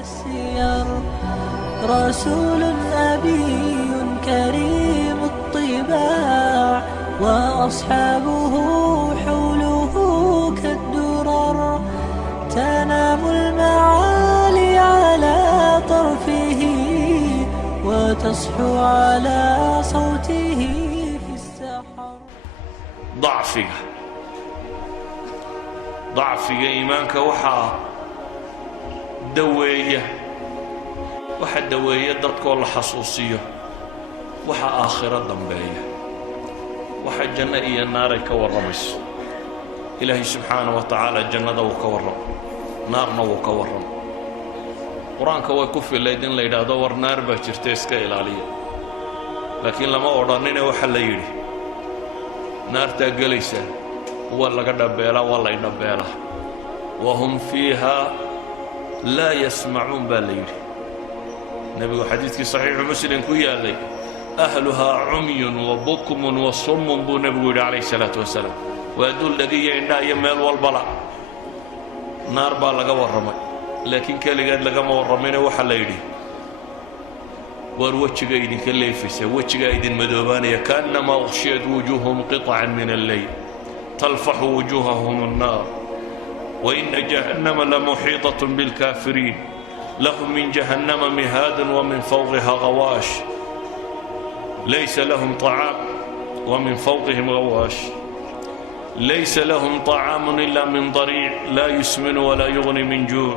السير رسول أبي كريم الطباع وأصحابه حوله كالدرر تنام المعالي على طرفه وتصحو على صوته في السحر. ضعفك إيمانك وحا دوية waxa daweeya dadkoo la xasuusiyo waxa aakhira dambeeya waxa janno iyo naar ka waramayso ilaahi subhanahu wa ta'ala jannada uu ka waramo naarna uu ka waramo quraanka way ku filaydin la yiraahdo war naar ba jirta iska ilaaliya laakiin lama odhanina waxa la yiri naarta galaysa waa laga dhabeela waa la dhabeela wahum fiha la yasma'un balayri نبي حديث صحيح مسلم كيالي أهلها عمي وبكم وصم بنبي عليه الصلاة والسلام ويدل الذي عندها يمال والبلاء نار بالغا ورمي لكن كالي قد لغا ورمينا وحليلي وروتشغا يدين كليفسه وتشغا يدين مدوبانيه كانما اغشيت وجوههم قطعا من الليل تلفح وجوههم النار وإن جهنم لمحيطة بالكافرين لهم من جهنم مهاد ومن فوقها غواش ليس لهم طعام ومن فوقهم غواش ليس لهم طعام إلا من ضريع لا يسمن ولا يغني من جوع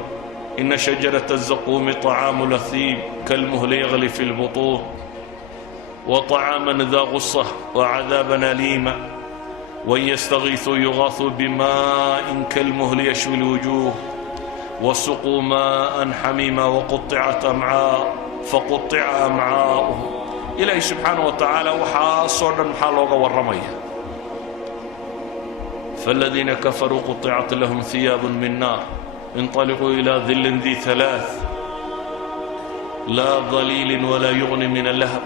إن شجرة الزقوم طعام لثيم كالمهل يغلي في البطون وطعاما ذا غصة وعذابا أليما وإن يستغيثوا يغاثوا بماء كالمهل يشوي الوجوه وسقوا ماء حميما وقطعت أمعاء فقطع أمعاؤهم إلهي سبحانه وتعالى وحاصرا محالوغا والرمية فالذين كفروا قطعت لهم ثياب من نار انطلقوا إلى ظل ذي ثلاث لا ظليل ولا يغني من اللهب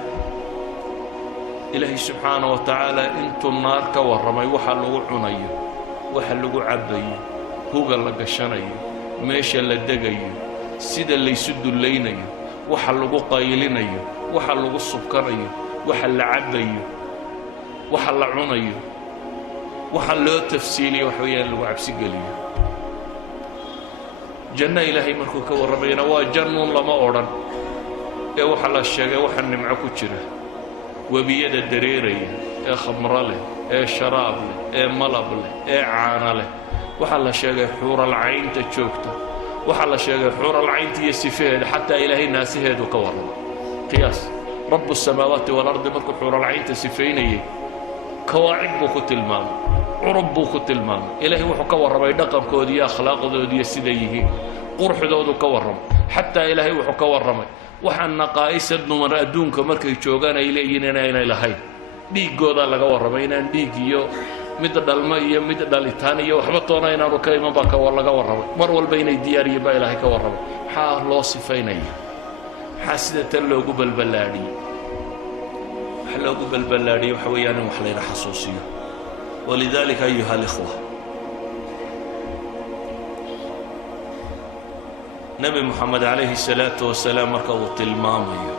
إلهي سبحانه وتعالى انتم النار كورمي وحلقوا عني وحلقوا عبي هو قال لك الشني meesha la degayo sida la isu dulaynayo waxa lagu qaylinayo waxa lagu subkanayo waxa la cabayo waxa la cunayo waxa loo tafsiiliyo wax weeyaan lagu cabsi galiyo janna ilaahay markuu ka waramayna waa jannuun lama odhan ee waxa la sheegay waxa nimco ku jira wabiyada dareeraya ee khamra leh ee sharaab leh ee malab leh ee caana leh waxa la sheegay xuur al-aynta joogta waxa la sheegay xuur al-aynta iyo sifaheeda hatta ilaahay naasiheedu ka warramo qiyaas rabb as-samawati wal ardi markuu xuur al-aynta sifeynayay kawaacib buu ku tilmaamay urub buu ku tilmaamay ilaahay wuxuu ka warramay dhaqankoodii iyo akhlaaqdoodii iyo sida yihiin qurxdoodu ka warramay hatta ilaahay wuxuu ka warramay waxaan naqaa'isad numar adduunka markay joogaan ay leeyihiin inay lahayn dhiigooda laga warramay inaan dhiig iyo mid dhalma iyo mid dhalitaan iyo waxba toona inaanu ka iman baa ka laga warramay mar walba inay diyaariyeen baa ilaahay ka warramay maxaa loo sifaynaya maxaa sida tan loogu balbalaadhiyey waxa loogu balbalaadhiyey waxa weeyaan in wax layna xasuusiyo walidaalika ayuha alikhwa nabi muxamed calayhi salaatu wasalaam marka uu tilmaamayo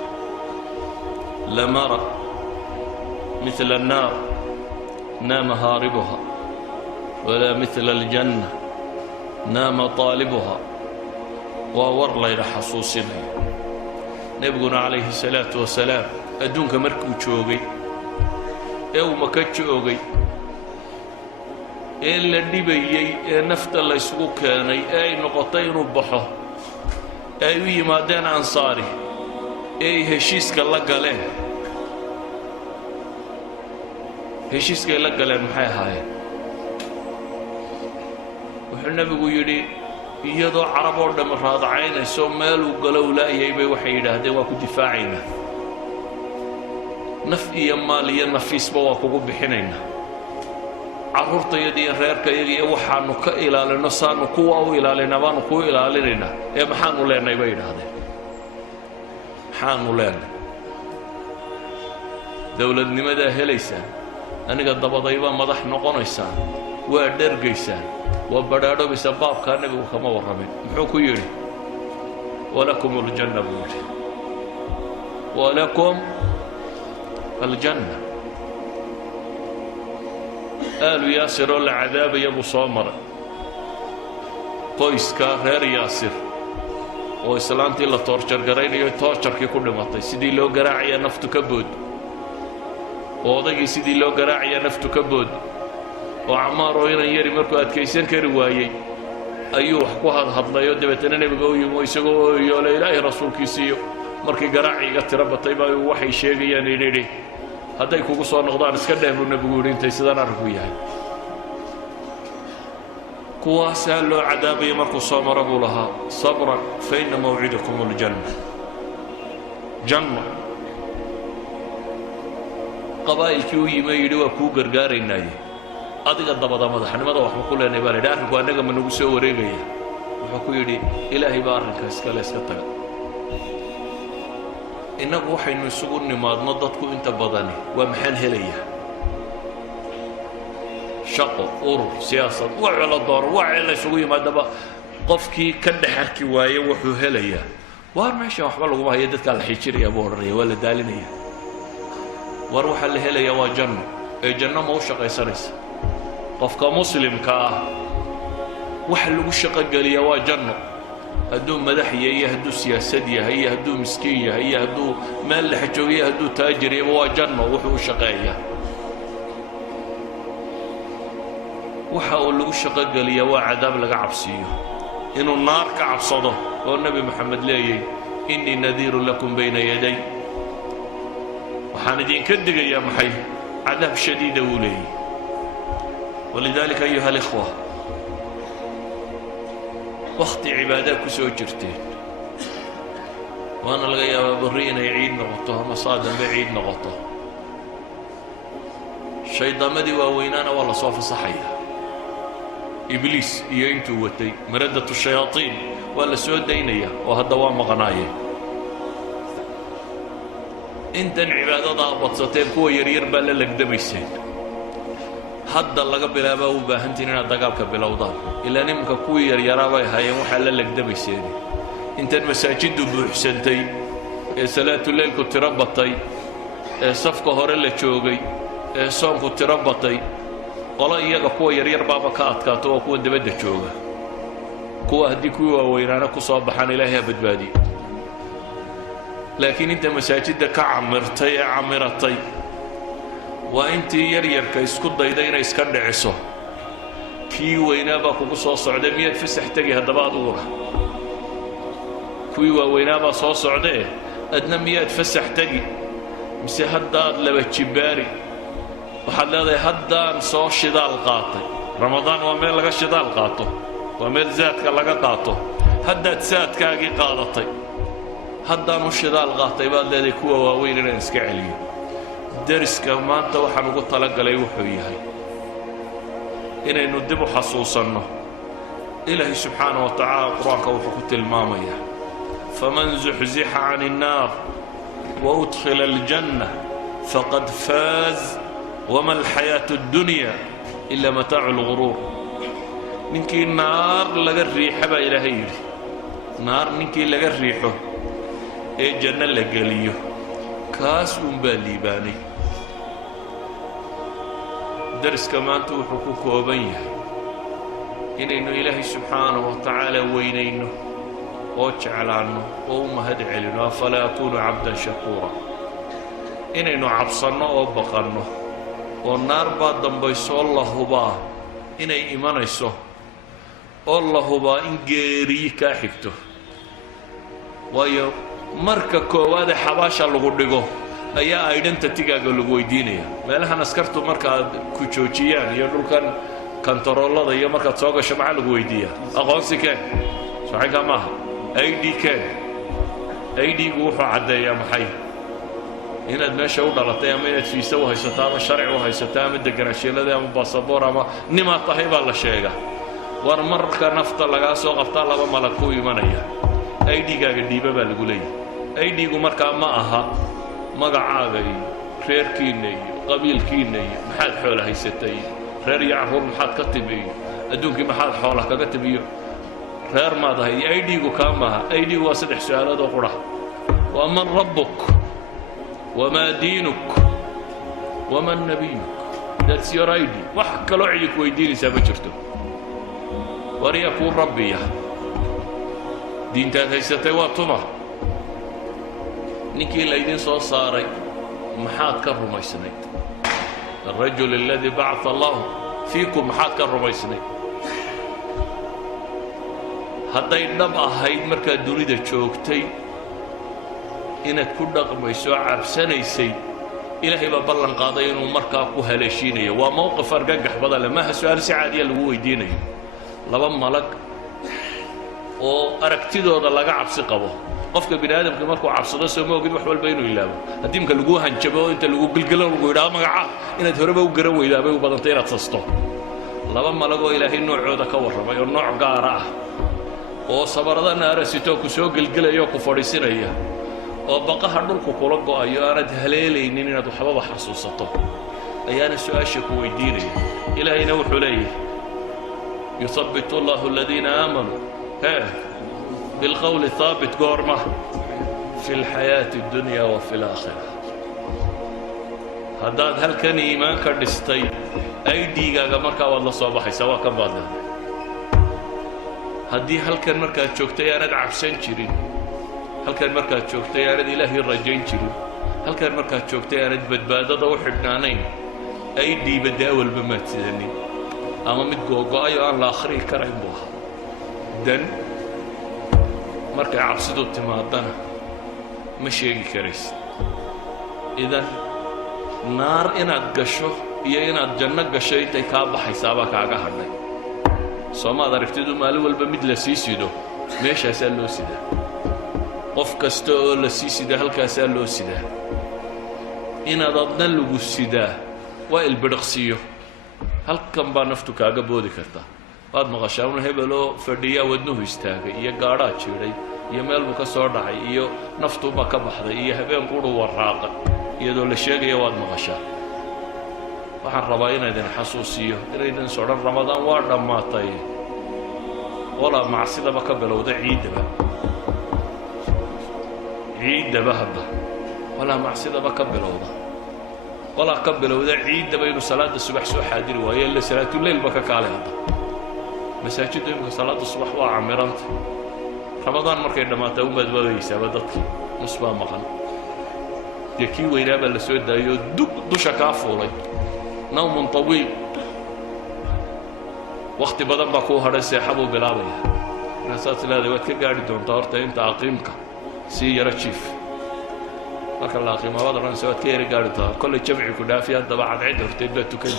lamara مثل النار نام هاربها ولا مثل الجنة نام طالبها وور لير حصوصنا نبينا عليه الصلاة والسلام أدونك مركو تشوغي أو مكتشوغي إلا النبي نفت الله يسوق كاني أي نقطين ربحه أي ما دين أنصاري أي هشيسك الله قاله heshiiskay la galeen maxay ahaayeen wuxuu nabigu yidhi iyadoo carab oo dhan raadacaynayso meel uu galo laayay bay waxay yidhaahdeen waa ku difaacaynaa naf iyo maal iyo nafiisba waa kugu bixinaynaa carruurtayada iyo reerkayada iyo waxaanu ka ilaalino saanu kuwa u ilaalinaa baanu ku ilaalinaynaa ee maxaanu leenahay bay yidhaahdeen maxaanu leenahay dowladnimadaa helaysaan aniga dabadayba madax noqonaysaan waa dhergaysaan waa badhaadhobaysa baabkaa nabigu kama warramin muxuu ku yidhi walakum aljanna buu yidhi walakum aljanna aalu yaasir oo la cadaabaya buu soo maray qoyska reer yaasir oo islaantii la toorjar garaynayo toorjarkii ku dhimatay sidii loo garaacaya naftu ka bood oo odaygii sidii loo garaacaya naftu ka bood oo Camaar oo inan yari markuu adkaysan kari waayey ayuu wax ku hadlayo dabeetana nabiga uu yimo isagoo yoolay ilaahay rasuulkiisiyo markii garaaciga tira batay baa waxay sheegayaan inay hadday kugu soo noqdaan iska dheebu nabigu yiri intay sidaan arku yahay kuwaasaa loo cadaabaya markuu soo maro buu lahaa sabran fa inna mawcidakum aljanna janna qabaa'ilkii u yimay yidhi waa kuu gargaaraynaaye adiga dabada madaxnimada waxba ku leenay baa la yidhi arrinku annaga ma nagu soo wareegaya wuxuu ku yidhi ilaahay baa arrinka iskale iska taga innagu waxaynu isugu nimaadno dadku inta badani waa maxaan helayaa shaqo urur siyaasad waxa la dooro waxa la isugu yimaadaba qofkii ka dhaxarki waaye wuxuu helayaa waar meesha waxba lagu hayo dadka la xijiraya buu oranaya waa la daalinaya war waxa la helayaa waa janno ee janno ma u shaqaysanaysa qofka muslimka ah waxa lagu shaqo galiyaa waa janno hadduu madax yahay hadduu siyaasad yahay hadduu miskiin yahay hadduu meel la xajooyo hadduu taajir yahay waa janno wuxuu u shaqeeyaa waxa uu lagu shaqo galiyaa waa cadaab laga cabsiyo inuu naar ka cabsado oo nabi maxamed leeyay inni nadiirun lakum bayna yaday waxaan idinka digayaa maxay cadaab shadiida uu leeyay ولذلك أيها الإخوة وقت عبادات كسو جرتين وأنا لغاية برينا يعيد نغطه مصادم بعيد نغطه الشيطان مدي ووينانا والله صوف صحيح إبليس ينتو وتي مردة الشياطين ولا سود دينية وهالدوام غناية انت عبادة ضابط ستين كو يرير بلا لك دميسين hadda laga bilaabo u baahantiin inaad dagaalka bilowdaan ilaa nimka ku yaryara bay hayeen waxa la lagdabayseen intan masaajidu buuxsantay ee salaatu leelku tirabatay ee safka hore la joogay ee soonku tirabatay qolo iyaga kuwa yaryar baaba ka adkaato oo kuwa dibadda jooga kuwa haddii kuwa waaweynaana ku soo baxaan ilaahay badbaadi laakiin inta masaajidda ka camirtay ee camiratay waa intii yaryarka isku dayday inay iska dhiciso kii weynaabaa kugu soo socday miyaad fasax tegi haddaba aduguna kuwii waaweynaabaa soo socdee adna miyaad fasax tegi mise haddaad laba jibbaari waxaad leedahay haddaan soo shidaal qaatay ramadaan waa meel laga shidaal qaato waa meel zaadka laga qaato haddaad saadkaagii qaadatay haddaan u shidaal qaatay baad leedahay kuwa waaweyn inaan iska celiyo dariska maanta waxaan ugu talagalay wuxuu yahay inaynu dib u xasuusanno ilaahay subxaanahu wa tacaala qur-aanka wuxuu ku tilmaamayaa faman zuxzixa can innaar wa udkhila aljanna faqad faaz wama alxayaatu addunya ila mataacu lguruur ninkii naar laga riixa baa ilaahay yidhi naar ninkii laga riixo ee janno la geliyo kaas uunbaa liibaanay dariska maanta wuxuu ku kooban yahay inaynu ilaahay subxaanahu wa tacaala weynayno oo jeclaanno oo u mahad celino afalaa akuunu cabdan shakuura inaynu cabsanno oo baqanno oo naar baa dambaysoo la hubaa inay imanayso oo la hubaa in geeriyi kaa xigto waayo marka koowaade xabaasha lagu dhigo ayaa identitygaaga lagu weydiinaya meelahan askartu markaad ku joojiyaan iyo dhulkan kantaroolada iyo markaad soo gasho maxaa lagu weydiiyaa aqoonsi keen saxinka maaha ID keen ID-gu wuxuu caddeeyaa maxay inaad meesha u dhalatay ama inaad fiisa u haysato ama sharci u haysato ama deganaanshiilada ama baasaboor ama nimaad tahay baa la sheega war marka nafta lagaa soo qabtaa laba malag ku imanaya ID-gaaga dhiiba baa lagu leeyahay ID-gu markaa ma aha magacaaga iyo reerkiinna iyo qabiilkiinna iyo maxaad xoola haysatay reer iyo carruur maxaad ka timi iyo adduunkii maxaad xoola kaga timiyo reer maad ahay idgu kaa maaha idgu waa saddex su-aalood oo qura waa man rabbuk wamaa diinuk waman nabiyuk that's your id wax kaloo cidi ku weydiinaysaa ma jirto wariya kuu rabbiya diintaad haysatay waa tuma ninkii laydin soo saaray maxaad ka rumaysnayd الرجل الذي بعث الله فيكم maxaad ka rumaysnayd hadday dhab ahayd markaad dunida joogtay inaad ku dhaqmayso cabsanaysay ilaahay baa ballan qaaday inuu markaa ku haleeshiinayo waa mowqif argagax badan leh maaha su-aal si caadiya lagu weydiinayo laba malag oo aragtidooda laga cabsi qabo qofka bini aadamka markuu cabsado soo ma ogid wax walba inuu ilaabo haddii imka lagu hanjabo inta lagu gilgilo lagu yidhaahdo magaca inaad horeba u garan weydaa bay u badantay inaad sasto laba malag oo ilaahay noocooda ka warramay oo nooc gaara ah oo sabarada naarasitoo ku soo gelgelaya oo ku fadhiisinaya oo baqaha dhulku kula go'ayo aanad haleelaynin inaad waxbaba xasuusato ayaana su-aasha ku weydiinaya ilaahayna wuxuu leeyahay yuthabbitu allahu aladiina aamanuu بالقول الثابت قورمة في الحياة الدنيا وفي الآخرة هداد هل كان إيمان كردستي أي ديغا مركا والله صباحي سوا كم بعد هدي هل كان مركا تشوكتي أنا عبسان شيرين هل كان مركا تشوكتي أنا إلهي الرجين شيرين هل كان مركا تشوكتي أنا بدبادة وحبنانين أي دي بداول بما تزني أما متقوقا أيو أن الآخري كرعين بوها دن markay cabsidu timaadana ma sheegi karaysid idan naar inaad gasho iyo inaad janno gasho intay kaa baxaysaabaa kaaga hadhay soomaad aragtidu maalin walba mid la sii sido meeshaasaa loo sidaa qof kasta oo la sii sida halkaasaa loo sidaa inaad adna lagu sidaa waa ilbidhiqsiyo halkan baa naftu kaaga boodi kartaa waad maqashaa un hebeloo fadhiyaa wadnuhu istaagay iyo gaadhaa jiidhay iyo meel buu ka soo dhacay iyo naftuuba ka baxday iyo habeenkuudhu waraaqay iyadoo la sheegaya waad maqashaa waxaan rabaa inaydin xasuusiyo inaydin sodhan ramadaan waa dhammaatay walaa macsidaba ka bilowda ciiddaba hadda walaa macsidaba ka bilowda walaa ka bilowda ciiddaba inuu salaada subax soo xaadiri waayo illa salaatuleylba ka kaalay hadda masaajidda imika salaada subax waa camiranta ramadaan markay dhammaataa u badbaadaysaaba dadkii nus baa maqan dee kii weynaa baa la soo daayoo dusha kaa fuulay nawmun tawiil wakhti badan baa kuu hadhay seexa buu bilaabaya markaasaad leedahay waad ka gaadhi doontaa horta inta aqiimka sii yaro jiif marka la aqiimo waad odhanaysa waad ka yara gaadhi doontaa kollay jamci ku dhaafi haddaba cadcid horteed baa tukani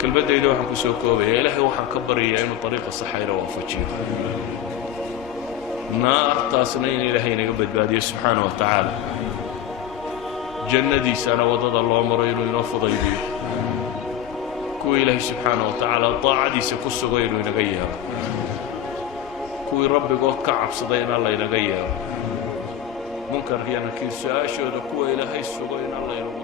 kelmaddayda waxaan ku soo koobayaa ilaahay waxaan ka baryayaa inuu ariiqa saxayna waafajiyo naartaasna in ilaahay inaga badbaadiyo subxaana wa tacaala jannadiisana waddada loo maro inuu inoo fudaydiyo kuwa ilaahay subxaana wa tacaala daacadiisa ku sugo inuu inaga yeelo kuwii rabbigood ka cabsaday in alla inaga yeelo munkarkiiyo nakiir su-aashooda kuwa ilaahay sugo in alla inagu